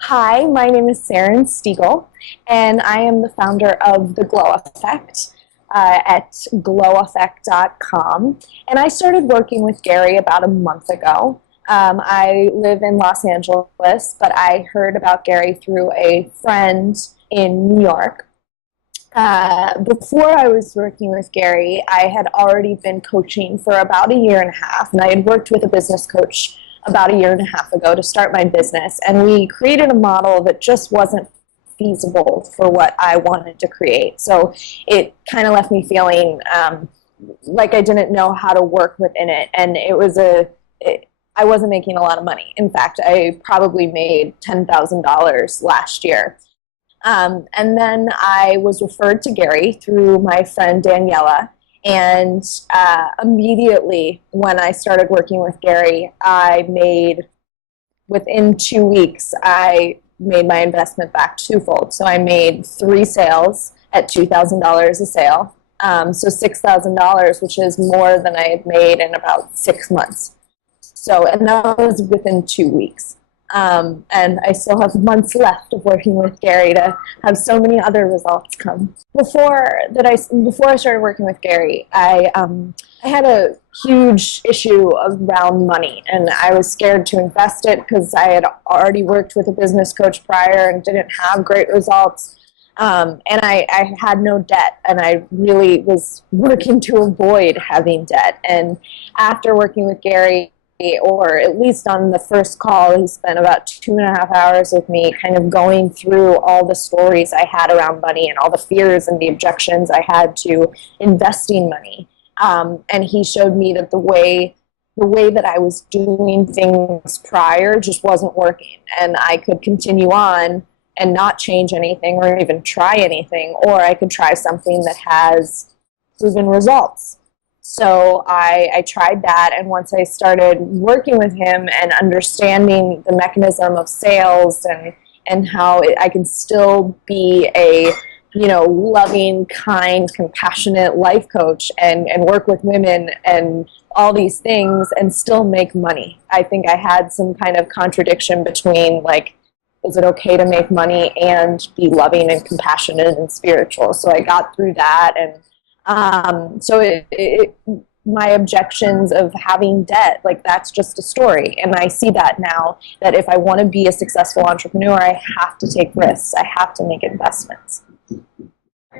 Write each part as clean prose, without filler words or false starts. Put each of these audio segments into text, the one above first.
Hi, my name is Saren and I am the founder of The Glow Effect at gloweffect.com. And I started working with Gary about a month ago. I live in Los Angeles, but I heard about Gary through a friend in New York. Before I was working with Gary, I had already been coaching for about a year and a half, and I had worked with a business coach about a year and a half ago to start my business, and we created a model that just wasn't feasible for what I wanted to create. So it kind of left me feeling like I didn't know how to work within it, and I wasn't making a lot of money. In fact, I probably made $10,000 last year. And then I was referred to Gary through my friend Daniela. And immediately when I started working with Gary, within 2 weeks, I made my investment back twofold. So I made 3 sales at $2,000 a sale. So $6,000, which is more than I had made in about 6 months. And that was within 2 weeks. And I still have months left of working with Gary to have so many other results come. Before I started working with Gary, I had a huge issue around money, and I was scared to invest it because I had already worked with a business coach prior and didn't have great results. And I had no debt, and I really was working to avoid having debt. And after working with Gary, or at least on the first call, he spent about 2.5 hours with me kind of going through all the stories I had around money and all the fears and the objections I had to investing money. And he showed me that the way that I was doing things prior just wasn't working, and I could continue on and not change anything or even try anything, or I could try something that has proven results. So I tried that, and once I started working with him and understanding the mechanism of sales and how I can still be a loving, kind, compassionate life coach and work with women and all these things and still make money. I think I had some kind of contradiction between, like, is it okay to make money and be loving and compassionate and spiritual? So I got through that, and my objections of having debt, like, that's just a story. And I see that now, that if I want to be a successful entrepreneur, I have to take risks. I have to make investments.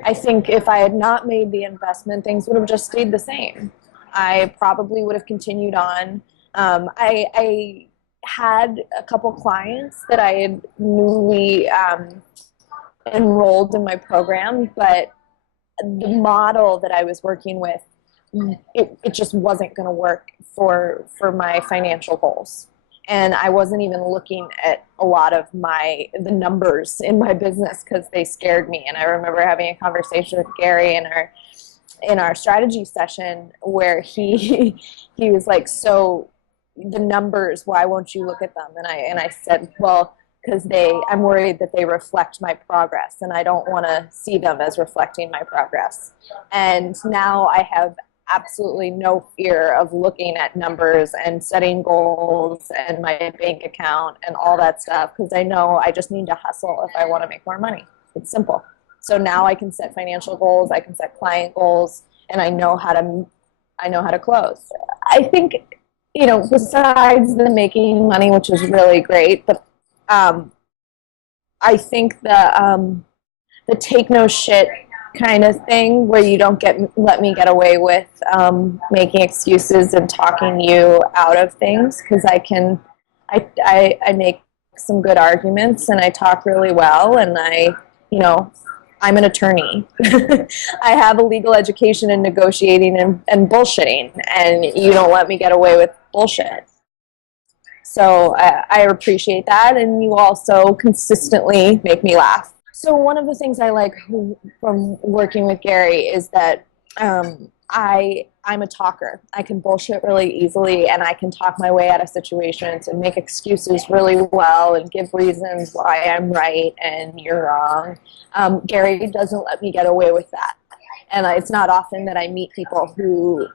I think if I had not made the investment, things would have just stayed the same. I probably would have continued on. I had a couple clients that I had newly enrolled in my program, but the model that I was working with, it just wasn't going to work for my financial goals. And I wasn't even looking at a lot of the numbers in my business because they scared me. And I remember having a conversation with Gary in our strategy session where he was like, so the numbers, why won't you look at them? And I said, well, because I'm worried that they reflect my progress, and I don't want to see them as reflecting my progress. And now I have absolutely no fear of looking at numbers and setting goals and my bank account and all that stuff, because I know I just need to hustle if I want to make more money. It's simple. So now I can set financial goals, I can set client goals, and I know how to close. I think, besides the making money, which is really great, but I think the take no shit kind of thing, where you don't let me get away with making excuses and talking you out of things, because I make some good arguments and I talk really well, and I'm an attorney. I have a legal education in negotiating and bullshitting, and you don't let me get away with bullshit. So I appreciate that, and you also consistently make me laugh. So one of the things I like from working with Gary is that I'm a talker. I can bullshit really easily, and I can talk my way out of situations and make excuses really well and give reasons why I'm right and you're wrong. Gary doesn't let me get away with that. And it's not often that I meet people who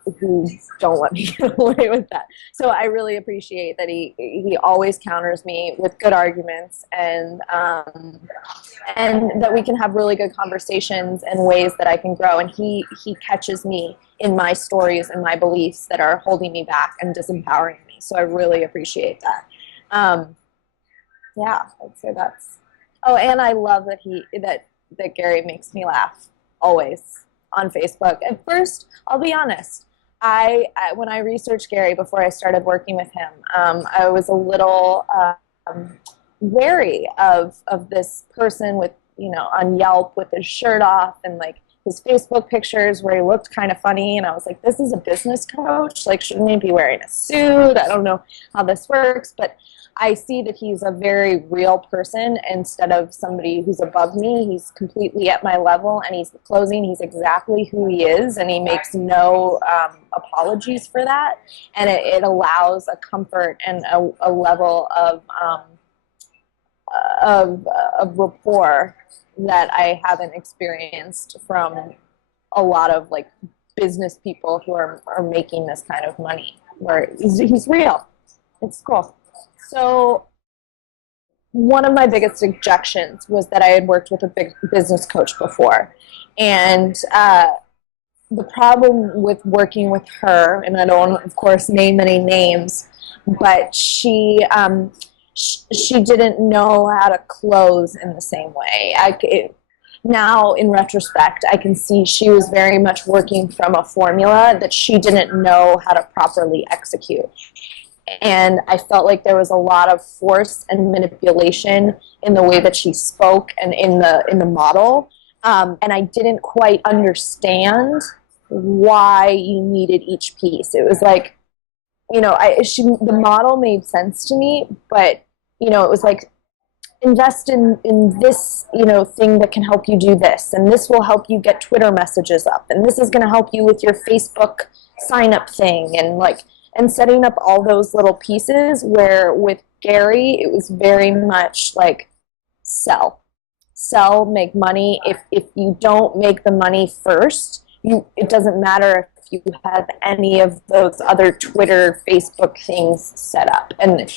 don't let me get away with that. So I really appreciate that he always counters me with good arguments, and that we can have really good conversations and ways that I can grow. And he catches me in my stories and my beliefs that are holding me back and disempowering me. So I really appreciate that. Yeah, I'd say that's. Oh, and I love that Gary makes me laugh always on Facebook. At first, I'll be honest, I when I researched Gary before I started working with him, I was a little wary of this person with, on Yelp with his shirt off and like his Facebook pictures where he looked kind of funny, and I was like, this is a business coach, like shouldn't he be wearing a suit? I don't know how this works, but I see that he's a very real person instead of somebody who's above me. He's completely at my level, and he's exactly who he is, and he makes no apologies for that. And it allows a comfort and a level of rapport that I haven't experienced from a lot of like business people who are making this kind of money, where he's real. It's cool. So one of my biggest objections was that I had worked with a big business coach before. And the problem with working with her, and I don't, of course, name any names, but she didn't know how to close in the same way. Now, in retrospect, I can see she was very much working from a formula that she didn't know how to properly execute. And I felt like there was a lot of force and manipulation in the way that she spoke and in the model. And I didn't quite understand why you needed each piece. It was like, the model made sense to me, but, it was like, invest in this, thing that can help you do this. And this will help you get Twitter messages up. And this is going to help you with your Facebook sign up thing. And setting up all those little pieces, where with Gary, it was very much like sell, make money. If you don't make the money first, it doesn't matter if you have any of those other Twitter, Facebook things set up. And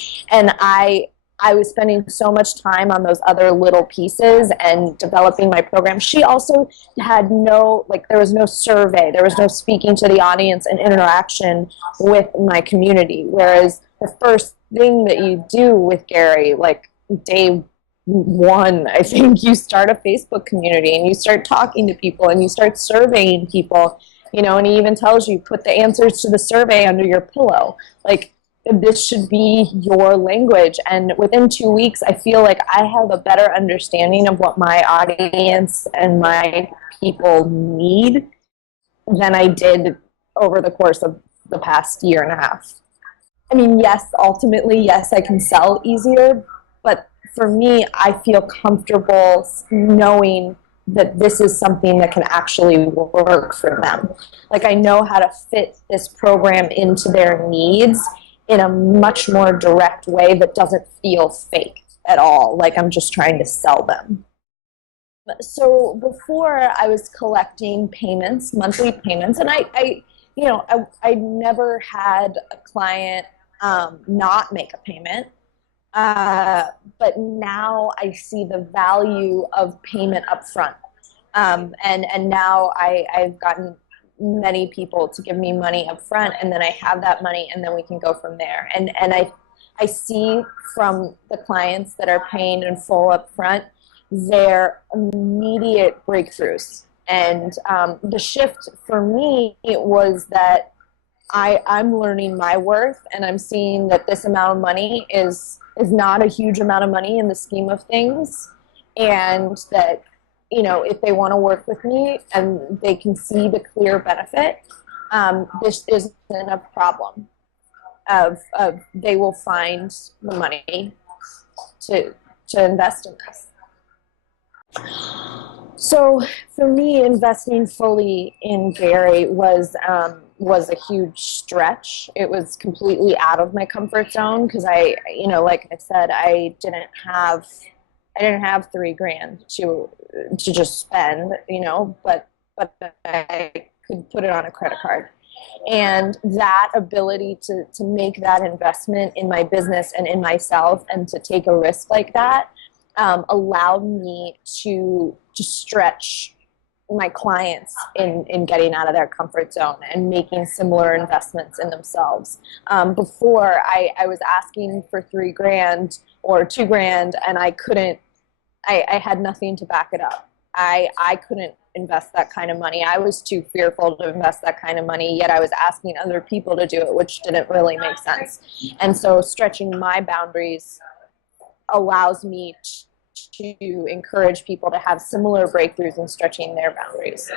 I was spending so much time on those other little pieces and developing my program. She also had there was no survey. There was no speaking to the audience and interaction with my community. Whereas the first thing that you do with Gary, like day one, I think, you start a Facebook community and you start talking to people and you start surveying people, and he even tells you, put the answers to the survey under your pillow. Like, this should be your language. And within 2 weeks, I feel like I have a better understanding of what my audience and my people need than I did over the course of the past year and a half. I mean, yes, ultimately, yes, I can sell easier, but for me, I feel comfortable knowing that this is something that can actually work for them. Like, I know how to fit this program into their needs in a much more direct way that doesn't feel fake at all, like I'm just trying to sell them. So before, I was collecting payments, monthly payments, and I never had a client not make a payment. But now I see the value of payment up front. And now I've gotten many people to give me money up front, and then I have that money, and then we can go from there. And I see from the clients that are paying in full up front, their immediate breakthroughs. And the shift for me was that I'm learning my worth, and I'm seeing that this amount of money is not a huge amount of money in the scheme of things, and that, if they want to work with me and they can see the clear benefit, this isn't a problem of they will find the money to invest in this. So for me, investing fully in Gary was a huge stretch. It was completely out of my comfort zone because like I said, I didn't have $3,000 to just spend, but but I could put it on a credit card. And that ability to make that investment in my business and in myself and to take a risk like that allowed me to stretch my clients in getting out of their comfort zone and making similar investments in themselves. Before, I was asking for $3,000 or $2,000, and I had nothing to back it up. I couldn't invest that kind of money. I was too fearful to invest that kind of money, yet I was asking other people to do it, which didn't really make sense. And so stretching my boundaries allows me to encourage people to have similar breakthroughs in stretching their boundaries.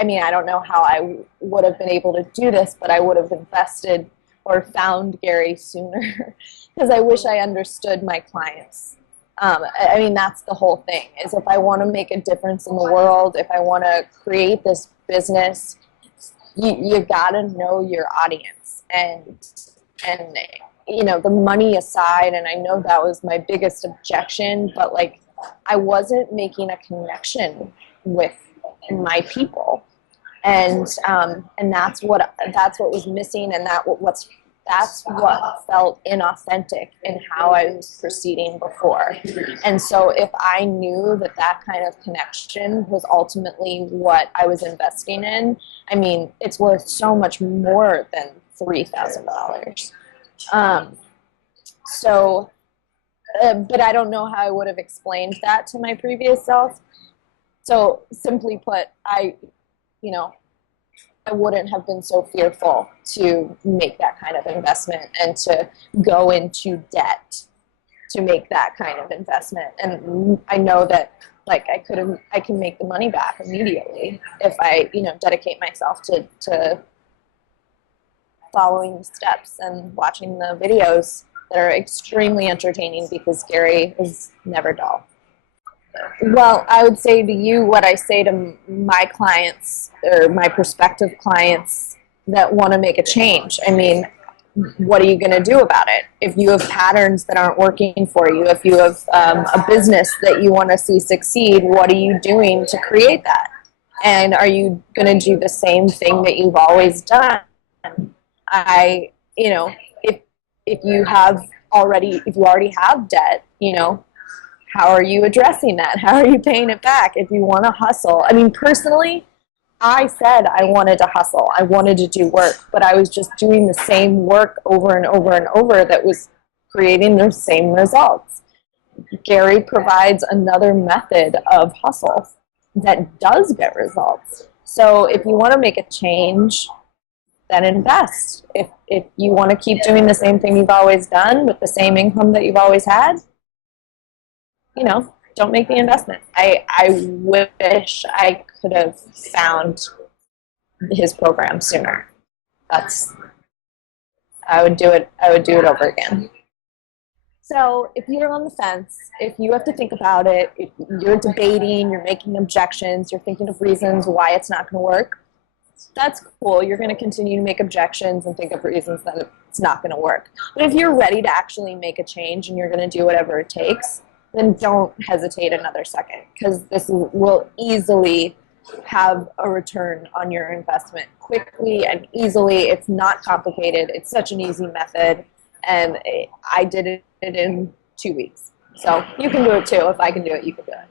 I mean, I don't know how I would have been able to do this, but I would have invested or found Gary sooner because I wish I understood my clients. I mean, that's the whole thing, is if I want to make a difference in the world, if I want to create this business, you got to know your audience. And you know, the money aside, and I know that was my biggest objection, but like I wasn't making a connection with my people. And that's what was missing, and that's what felt inauthentic in how I was proceeding before. And so if I knew that kind of connection was ultimately what I was investing in, I mean, it's worth so much more than $3,000. But I don't know how I would have explained that to my previous self. So simply put, I wouldn't have been so fearful to make that kind of investment and to go into debt to make that kind of investment. And I know that like I can make the money back immediately if I, dedicate myself to following the steps and watching the videos that are extremely entertaining, because Gary is never dull. Well, I would say to you what I say to my clients or my prospective clients that want to make a change. I mean, what are you going to do about it? If you have patterns that aren't working for you, if you have a business that you want to see succeed, what are you doing to create that? And are you going to do the same thing that you've always done? If you already have debt, how are you addressing that? How are you paying it back? If you want to hustle, I mean, personally, I said I wanted to hustle. I wanted to do work, but I was just doing the same work over and over and over that was creating those same results. Gary provides another method of hustle that does get results. So if you want to make a change, then invest. If you want to keep doing the same thing you've always done with the same income that you've always had, don't make the investment. I wish I could have found his program sooner. I would do it over again. So if you're on the fence, if you have to think about it, if you're debating, you're making objections, you're thinking of reasons why it's not going to work, that's cool. You're going to continue to make objections and think of reasons that it's not going to work. But if you're ready to actually make a change and you're going to do whatever it takes, then don't hesitate another second, because will easily have a return on your investment quickly and easily. It's not complicated. It's such an easy method, and I did it in 2 weeks. So you can do it too. If I can do it, you can do it.